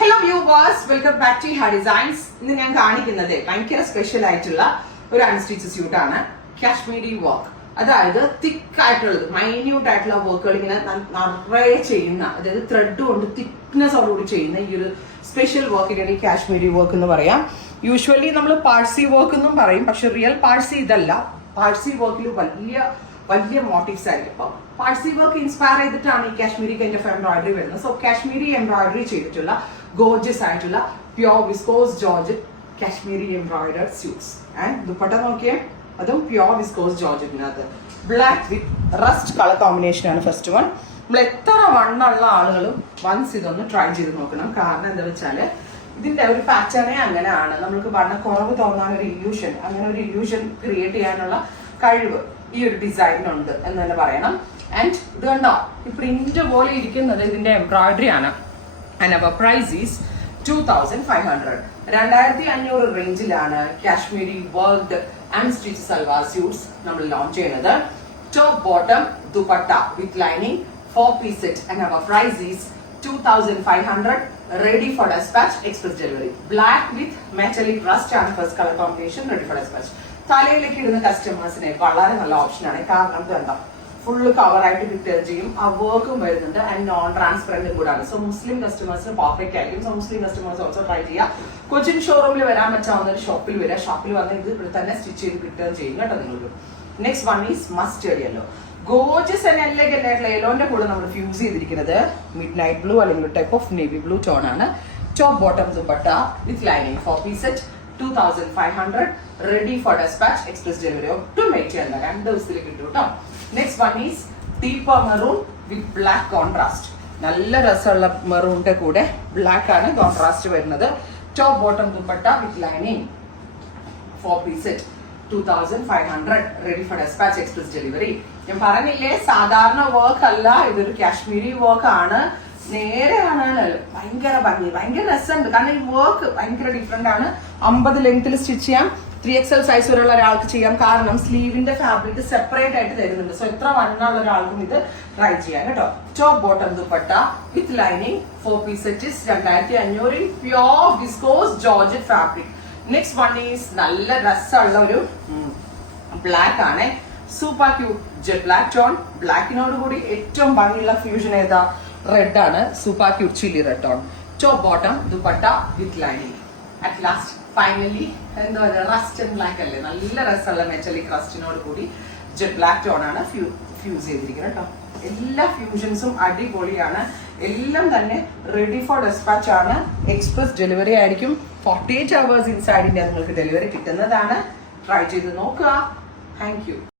Hello viewers, welcome back to ഹാ designs. ഇന്ന് ഞാൻ കാണിക്കുന്നത് ഭയങ്കര സ്പെഷ്യൽ ആയിട്ടുള്ള ഒരു അൺസ്റ്റിച്ച് സ്യൂട്ടാണ്. കാശ്മീരി വർക്ക്, അതായത് തിക്ക് ആയിട്ടുള്ളത്, മൈന്യൂട്ട് ആയിട്ടുള്ള വർക്കുകൾ ഇങ്ങനെ നിറയെ ചെയ്യുന്ന, അതായത് ത്രെഡ് കൊണ്ട് തിക്നെസ്സോടുകൂടി ചെയ്യുന്ന ഈ ഒരു സ്പെഷ്യൽ വർക്കിനാണ് ഈ കാശ്മീരി വർക്ക് എന്ന് പറയാം. യൂഷ്വലി നമ്മൾ പാഴ്സി വർക്ക് എന്നും പറയും, പക്ഷെ റിയൽ പാഴ്സി ഇതല്ല. പാഴ്സി വർക്കിൽ വലിയ മോട്ടീവ്സ് ആയിരിക്കും. അപ്പൊ പാഴ്സി വർക്ക് ഇൻസ്പയർ ചെയ്തിട്ടാണ് ഈ കാശ്മീരി കൈൻഡ് ഓഫ് എംബ്രോയിഡറി വരുന്നത്. സോ കാശ്മീരി എംബ്രോയിഡറി ചെയ്തിട്ടുള്ള ഗോർജിയസ് ആയിട്ടുള്ള pure viscose georgette Kashmiri embroidered suits. And dupatta നോക്കിയേ, അതും പ്യോർ വിസ്കോസ് ജോർജറ്റിനകത്ത് black with rust colour combination ആണ് ഫസ്റ്റ് വൺ. നമ്മൾ എത്ര വണ്ണുള്ള ആളുകളും വൺസ് ഇതൊന്ന് ട്രൈ ചെയ്ത് നോക്കണം. കാരണം എന്താ വെച്ചാല് ഇതിന്റെ ഒരു പാറ്റേണേ അങ്ങനെയാണ്. നമ്മൾക്ക് വണ്ണക്കുറവ് തോന്നാൻ ഒരു ഇല്യൂഷൻ, അങ്ങനെ ഒരു ഇല്യൂഷൻ ക്രിയേറ്റ് ചെയ്യാനുള്ള കഴിവ് ഈ ഒരു ഡിസൈനിനുണ്ട് എന്ന് തന്നെ പറയണം. ആൻഡ് ഇത് കണ്ടോ, ഈ പ്രിന്റ് പോലെ ഇരിക്കുന്നത് ഇതിന്റെ എംബ്രോയിഡറി ആണ്. And our price is 2500. 2500 റേഞ്ചിലാണ് Kashmiri worked and stitch salwar suits നമ്മൾ ലോഞ്ച് ചെയ്യുന്നത്. Top bottom dupatta with lining 4-piece set. And our price is 2500. ready for dispatch, express delivery. Black with metallic rust ആണ് first colour combination, ready for dispatch. തലയിലേക്ക് ഇടുന്ന കസ്റ്റമേഴ്സിന് വളരെ നല്ല ഓപ്ഷനാണ്. കാരണം ഇതെന്താ, ഫുള്ള് കവർ ആയിട്ട് കിട്ടുകയും ചെയ്യും, ആ വർക്കും വരുന്നുണ്ട്, ആൻഡ് നോൺ ട്രാൻസ്പെറന്റും കൂടാണ്. സോ മുസ്ലിം കസ്റ്റമേഴ്സിന് പെർഫെക്റ്റ് ആയിരിക്കും. സോ മുസ്ലിം കസ്റ്റമേഴ്സ് ഓൾസോ ട്രൈ ചെയ്യുക. കൊച്ചിൻ ഷോറൂമിൽ വരാൻ പറ്റാവുന്ന ഒരു ഷോപ്പിൽ വരിക, ഷോപ്പിൽ വന്ന് ഇത് ഇവിടെ തന്നെ സ്റ്റിച്ച് ചെയ്ത് കിട്ടുകയും ചെയ്യും കേട്ടോ നിങ്ങൾക്ക്. Next one is mustard yellow. Gorgeous and elegant ആയിട്ടുള്ള യെല്ലോന്റെ കൂടെ നമ്മൾ ഫ്യൂസ് ചെയ്തിരിക്കുന്നത് മിഡ് നൈറ്റ് ബ്ലൂ അല്ലെങ്കിൽ type of navy blue tone ആണ്. Top bottom dupatta with lining 4-piece set 2500. Ready for dispatch, express delivery. ഒട്ടും വെയിറ്റ് ചെയ്യണ്ട, 2 ദിവസത്തിൽ കിട്ടും കേട്ടോ. Next one is deeper maroon with black contrast. നല്ല രസമുള്ള മെറൂണിന്റെ കൂടെ ബ്ലാക്ക് ആണ് കോൺട്രാസ്റ്റ് വരുന്നത്. Top bottom dupatta with lining 4-piece set 2500. Ready for dispatch, express delivery. ഞാൻ പറഞ്ഞില്ലേ, സാധാരണ വർക്ക് അല്ല, ഇതൊരു കാശ്മീരി വർക്ക് ആണ്. നേരെ കാണാനല്ല, ഭയങ്കര ഭംഗി, ഭയങ്കര രസമുണ്ട്. കാരണം ഈ വർക്ക് ഭയങ്കര ഡിഫറെന്റ് ആണ്. 50 ലെങ്ത്തിൽ സ്റ്റിച്ച് ചെയ്യാം, 3XL സൈസ് വരെയുള്ള ഒരാൾക്ക് ചെയ്യാം. കാരണം സ്ലീവിന്റെ ഫാബ്രിക് സെപ്പറേറ്റ് ആയിട്ട് തരുന്നുണ്ട്. സോ എത്ര വണ്ണുള്ള ഒരാൾക്കും ഇത് ട്രൈ ചെയ്യാം കേട്ടോ. Top bottom dupatta with lining 4-piece set 2500. Pure viscose georgette fabric. Next one is നല്ല രസമുള്ള ഒരു ബ്ലാക്ക് ആണ്. Super cute jet black tone. ബ്ലാക്കിനോട് കൂടി ഏറ്റവും ഭംഗിയുള്ള ഫ്യൂഷൻ ഏതാ? റെഡ് ആണ്. Super cute chilli red tone. Top bottom dupatta with lining. At last finally എന്താ പറയുക, റസ്റ്റ് ആൻഡ് ബ്ലാക്ക് അല്ലേ, നല്ല രസമുള്ള മെറ്റലിക് റസ്റ്റിനോട് കൂടി ജെറ്റ് ബ്ലാക്ക് ടോൺ ആണ് ഫ്യൂസ് ചെയ്തിരിക്കുന്നത് കേട്ടോ. എല്ലാ ഫ്യൂഷൻസും അടിപൊളിയാണ്. എല്ലാം തന്നെ റെഡി ഫോർ ഡെസ്പാച്ച് ആണ്. എക്സ്പ്രസ് ഡെലിവറി ആയിരിക്കും. 48 hours ഇൻസൈഡിന്റെ നിങ്ങൾക്ക് ഡെലിവറി കിട്ടുന്നതാണ്. ട്രൈ ചെയ്ത് നോക്കുക. Thank you.